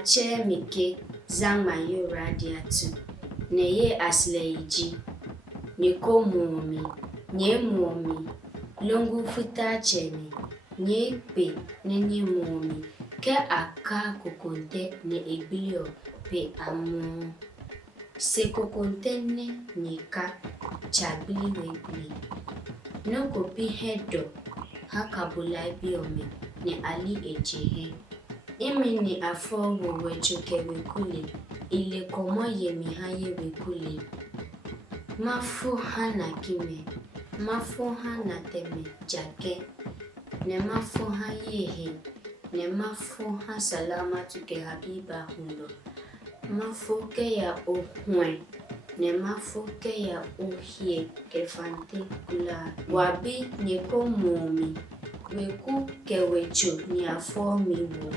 Ache mike zangma yo radiatu. Neye asleiji. Nyeko muomi. Nye muomi. Longu futa chemi. Nye pe nenye muomi. Ke aka kukunte ne ebilio pe amu. Se kukunte ne nyeka chabili webili. No kopi hedo hakabula biome ne ali ejehe. Imi ni afo wechuke wekule. Ile komo yemi haye wekule. Mafu hana kime. Mafu hana teme jake. Ne mafu hayehe. Ne mafu ha salama tuke habiba hundo. Mafu ke ya ohwe. Ne mafu ke ya ohie kefante kula. Wabi nyeko muomi. Weku ke wechu ni afo miwo.